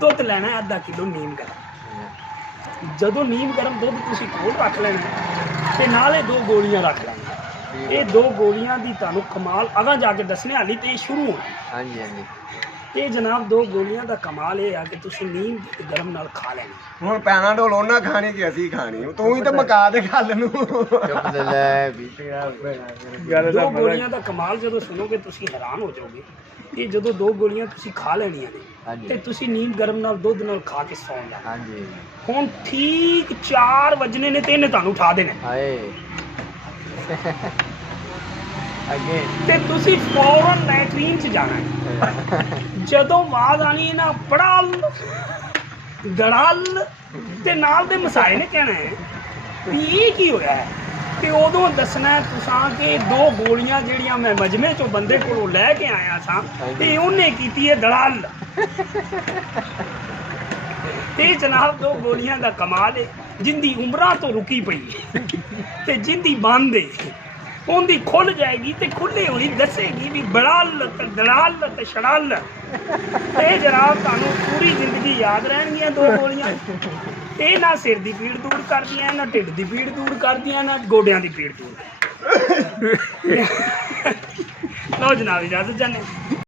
ਦੁੱਧ ਲੈਣਾ ਹੈ ਅੱਧਾ ਕਿਲੋ नीम गर्म। ਜਦੋਂ नीम गर्म ਦੁੱਧ ਤੁਸੀਂ ਕੋਲ ਰੱਖ ਲੈਣਾ ਤੇ ਨਾਲੇ 2 ਗੋਲੀਆਂ ਰੱਖ ਲੈਣੀਆਂ। ਇਹ 2 ਗੋਲੀਆਂ ਦੀ ਤੁਹਾਨੂੰ ਕਮਾਲ ਅਗਾਂ ਜਾ ਕੇ ਦੱਸਣੇ, ਹਾਲੀ ਤੇ ਇਹ ਸ਼ੁਰੂ ਹੋਣਾ। ਹਾਂਜੀ ਹਾਂਜੀ। ਇਹ ਜਨਾਬ 2 ਗੋਲੀਆਂ ਦਾ ਕਮਾਲ ਇਹ ਆ ਕਿ ਤੁਸੀਂ नीम गर्म ਨਾਲ ਖਾ ਲੈਣੀ। ਹੁਣ ਪੈਨਾਡੋਲ ਉਹਨਾਂ ਖਾਣੀ ਕਿ ਅਸੀਂ ਖਾਣੀ, ਤੂੰ ਹੀ ਤਾਂ ਮਕਾ ਦੇ ਗੱਲ ਨੂੰ। ਚੁੱਪ ਤੇ ਲੈ ਵੀ ਗੱਲ 2 ਗੋਲੀਆਂ ਦਾ ਕਮਾਲ ਜਦੋਂ ਸੁਣੋਗੇ ਤੁਸੀਂ ਹੈਰਾਨ ਹੋ ਜਾਓਗੇ। ਇਹ ਜਦੋਂ 2 ਗੋਲੀਆਂ ਤੁਸੀਂ ਖਾ ਲੈਣੀਆਂ ਨੇ ਹਾਂਜੀ ਤੇ ਤੁਸੀਂ नीम गर्म ਨਾਲ ਦੁੱਧ ਨਾਲ ਖਾ ਕੇ ਸੌਂ ਜਾਣਾ। ਹਾਂਜੀ। ਹੁਣ ਠੀਕ 4 ਵਜਣੇ ਨੇ ਤੇ ਇਹਨੇ ਤੁਹਾਨੂੰ ਉਠਾ ਦੇਣਾ ਹਾਏ ਅੱਗੇ ਤੇ ਤੁਸੀਂ ਫੌਰਨ ਲੈਟਰੀਨ 'ਚ ਜਾਣਾ ਹੈ। ਜਦੋਂ ਆਵਾਜ਼ ਆਣੀ ਹੈ ਨਾ ਪੜਾਲ ਗੜਾਲ ਤੇ ਨਾਲ ਦੇ ਮਸਾਏ ਨੇ ਕਹਿਣਾ ਹੈ ਵੀ ਇਹ ਕੀ ਹੋਇਆ ਹੈ, ਤੇ ਉਦੋਂ ਦੱਸਣਾ ਹੈ ਤੁਸਾਂ ਕਿ 2 ਗੋਲੀਆਂ ਜਿਹੜੀਆਂ ਮੈਂ ਮਜਮੇ ਚੋਂ ਬੰਦੇ ਕੋਲੋਂ ਲੈ ਕੇ ਆਇਆ ਸਾਂ ਤੇ ਉਹਨੇ ਕੀਤੀ ਹੈ ਦਲਾਲ। ਤੇ ਜਨਾਬ 2 ਗੋਲੀਆਂ ਦਾ ਕਮਾਲ ਹੈ, ਜਿੰਦੀ ਉਮਰਾਂ ਤੋਂ ਰੁਕੀ ਪਈ ਤੇ ਜਿੰਦੀ ਬੰਦ ਹੈ ਉਹਦੀ ਖੁੱਲ ਜਾਏਗੀ ਤੇ ਖੁੱਲੀ ਹੋਈ ਦੱਸੇਗੀ ਵੀ ਬੜਾਲ ਤੇ ਦਲਾਲ ਤੇ ਛੜਾਲ। ਇਹ ਜਨਾਬ ਤੁਹਾਨੂੰ ਪੂਰੀ ਜ਼ਿੰਦਗੀ ਯਾਦ ਰਹਿਣਗੀਆਂ 2 ਗੋਲੀਆਂ। ਇਹ ਨਾ ਸਿਰ ਦੀ ਪੀੜ ਦੂਰ ਕਰਦੀਆਂ, ਨਾ ਢਿੱਡ ਦੀ ਪੀੜ ਦੂਰ ਕਰਦੀਆਂ, ਨਾ ਗੋਡਿਆਂ ਦੀ ਪੀੜ ਦੂਰ। ਲਓ ਜਨਾਬ ਇਜਾਜ਼ਤ ਜਾਨੇ।